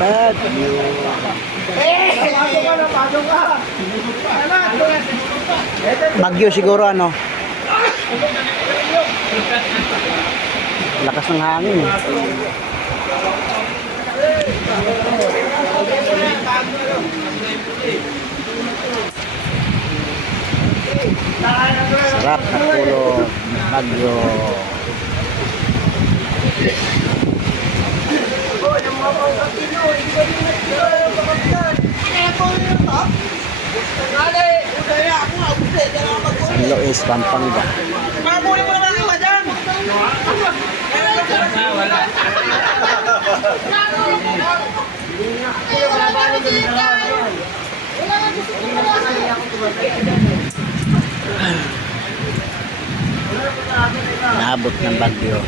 Bagyo. Bagyo siguro ano. Lakas ng hangin. Sarap na tulog. Bagyo. San Luis, Pampanga. Naabot ng bagyo.